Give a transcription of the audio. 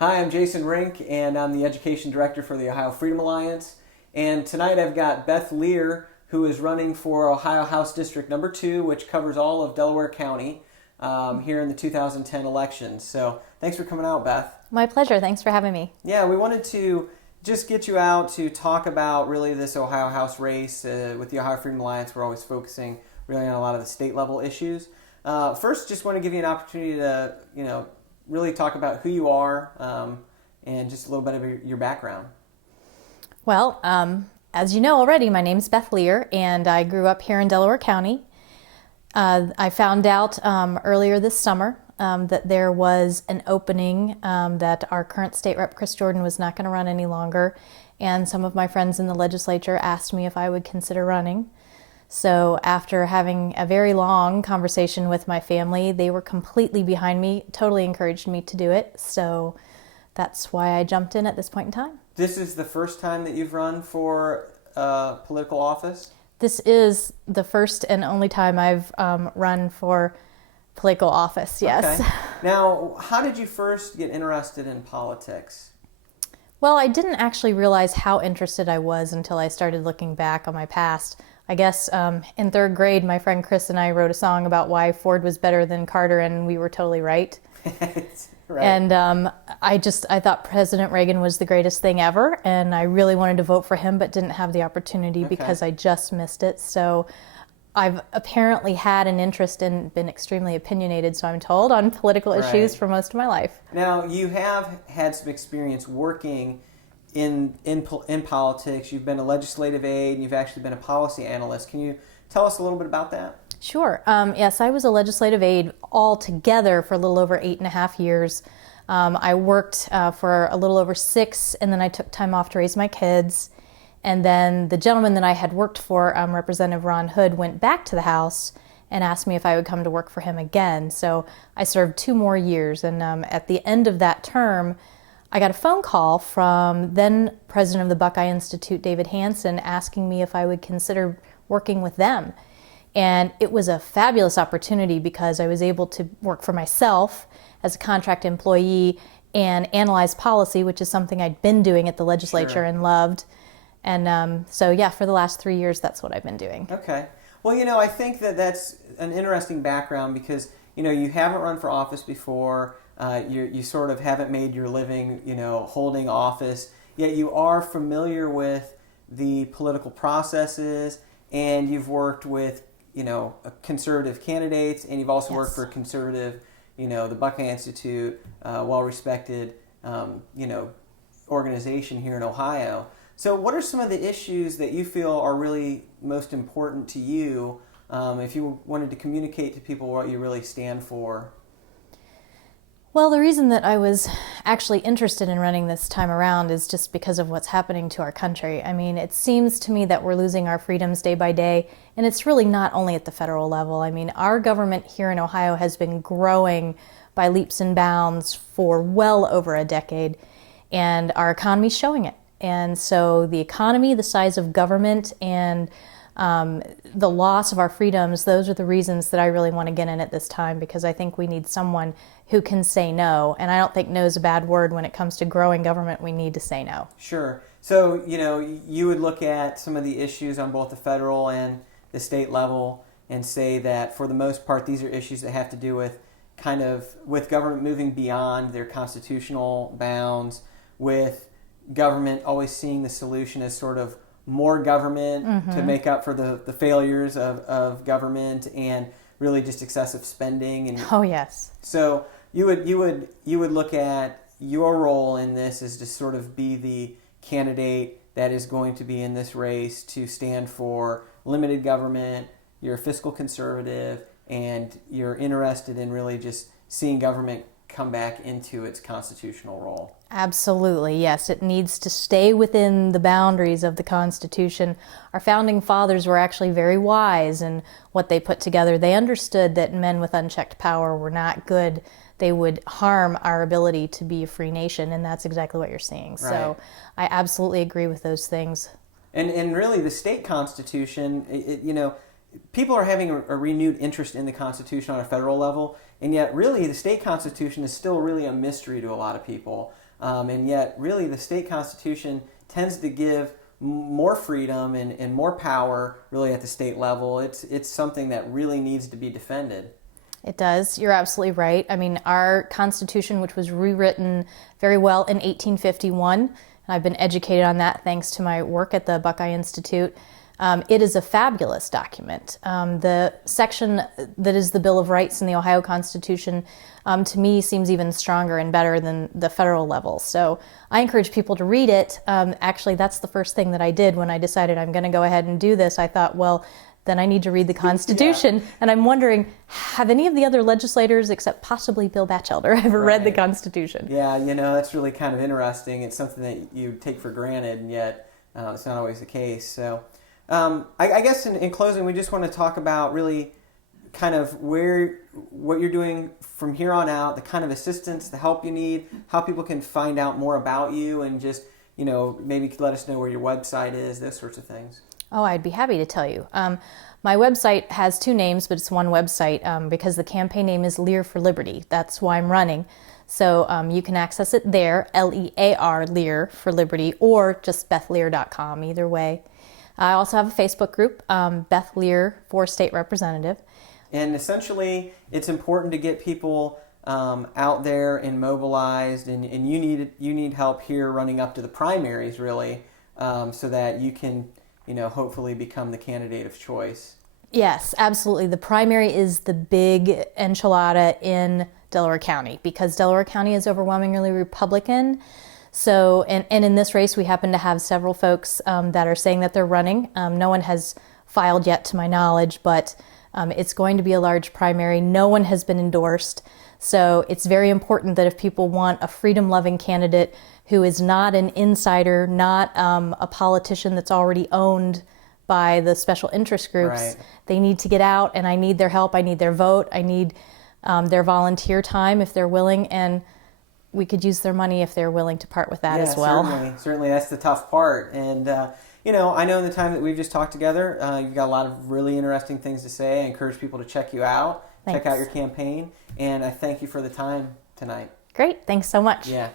Hi, I'm Jason Rink, and I'm the Education Director for the Ohio Freedom Alliance. And tonight I've got Beth Lear, who is running for Ohio House District number 2, which covers all of Delaware County here in the 2010 elections. So thanks for coming out, Beth. My pleasure. Thanks for having me. Yeah, we wanted to just get you out to talk about really this Ohio House race. With the Ohio Freedom Alliance, we're always focusing really on a lot of the state level issues. First, just want to give you an opportunity to, really talk about who you are and just a little bit of your background. Well, as you know already, my name's Beth Lear, and I grew up here in Delaware County. I found out earlier this summer that there was an opening, that our current state rep, Chris Jordan, was not going to run any longer, and some of my friends in the legislature asked me if I would consider running. So after having a very long conversation with my family, they were completely behind me, totally encouraged me to do it. So that's why I jumped in at this point in time. This is the first time that you've run for political office? This is the first and only time I've run for political office, yes. Okay. Now, how did you first get interested in politics? Well, I didn't actually realize how interested I was until I started looking back on my past. I guess in third grade, my friend Chris and I wrote a song about why Ford was better than Carter, and we were totally right. Right. And I thought President Reagan was the greatest thing ever, and I really wanted to vote for him, but didn't have the opportunity because I just missed it. So I've apparently had an interest and been extremely opinionated, so I'm told, on political issues for most of my life. Now, you have had some experience working in politics. You've been a legislative aide, and you've actually been a policy analyst. Can you tell us a little bit about that? Sure. Yes, I was a legislative aide altogether for a little over 8.5 years. I worked for a little over 6, and then I took time off to raise my kids. And then the gentleman that I had worked for, Representative Ron Hood, went back to the House and asked me if I would come to work for him again. So I served 2 more years, and at the end of that term, I got a phone call from then president of the Buckeye Institute, David Hansen, asking me if I would consider working with them. And it was a fabulous opportunity because I was able to work for myself as a contract employee and analyze policy, which is something I'd been doing at the legislature and loved. And so, yeah, for the last 3 years, that's what I've been doing. Okay. Well, I think that's an interesting background because, you haven't run for office before. You sort of haven't made your living, holding office, yet you are familiar with the political processes, and you've worked with, conservative candidates, and you've also worked for conservative, the Buckeye Institute, well-respected, organization here in Ohio. So what are some of the issues that you feel are really most important to you, if you wanted to communicate to people what you really stand for? Well, the reason that I was actually interested in running this time around is just because of what's happening to our country. I mean, it seems to me that we're losing our freedoms day by day, and it's really not only at the federal level. I mean, our government here in Ohio has been growing by leaps and bounds for well over a decade, and our economy's showing it. And so the economy, the size of government, and the loss of our freedoms, those are the reasons that I really want to get in at this time, because I think we need someone who can say no. And I don't think no is a bad word when it comes to growing government. We need to say no. Sure. So, you would look at some of the issues on both the federal and the state level and say that for the most part, these are issues that have to do with with government moving beyond their constitutional bounds, with government always seeing the solution as sort of more government to make up for the failures of government, and really just excessive spending. And oh yes. So you would look at your role in this as to sort of be the candidate that is going to be in this race to stand for limited government. You're a fiscal conservative, and you're interested in really just seeing government come back into its constitutional role. Absolutely, yes. It needs to stay within the boundaries of the Constitution. Our founding fathers were actually very wise in what they put together. They understood that men with unchecked power were not good. They would harm our ability to be a free nation, and that's exactly what you're seeing. Right. So I absolutely agree with those things. And really the state constitution, people are having a renewed interest in the Constitution on a federal level, and yet really the state constitution is still really a mystery to a lot of people. and yet really the state constitution tends to give more freedom and more power really at the state level. It's something that really needs to be defended. It does. You're absolutely right. I mean, our Constitution, which was rewritten very well in 1851, and I've been educated on that thanks to my work at the Buckeye Institute, it is a fabulous document. The section that is the Bill of Rights in the Ohio Constitution, to me, seems even stronger and better than the federal level. So I encourage people to read it. Actually, that's the first thing that I did when I decided I'm going to go ahead and do this. I thought, well, then I need to read the Constitution. Yeah. And I'm wondering, have any of the other legislators, except possibly Bill Batchelder, ever read the Constitution? Yeah, that's really kind of interesting. It's something that you take for granted, and yet it's not always the case. So I guess in closing, we just want to talk about really kind of what you're doing from here on out, the kind of assistance, the help you need, how people can find out more about you, and just, maybe let us know where your website is, those sorts of things. Oh, I'd be happy to tell you. My website has two names, but it's one website because the campaign name is Lear for Liberty. That's why I'm running. So you can access it there, Lear, Lear for Liberty, or just BethLear.com, either way. I also have a Facebook group, Beth Lear for State Representative. And essentially, it's important to get people out there and mobilized, and you need help here running up to the primaries, really, so that you can hopefully become the candidate of choice. Yes, absolutely. The primary is the big enchilada in Delaware County because Delaware County is overwhelmingly Republican. So, and in this race, we happen to have several folks that are saying that they're running. No one has filed yet, to my knowledge, but it's going to be a large primary. No one has been endorsed. So it's very important that if people want a freedom-loving candidate who is not an insider, not a politician that's already owned by the special interest groups, right, they need to get out, and I need their help. I need their vote. I need their volunteer time if they're willing, and we could use their money if they're willing to part with that as well. Certainly, that's the tough part. And I know in the time that we've just talked together, you've got a lot of really interesting things to say. I encourage people to check you out. Thanks. Check out your campaign, and I thank you for the time tonight. Great. Thanks so much. Yeah.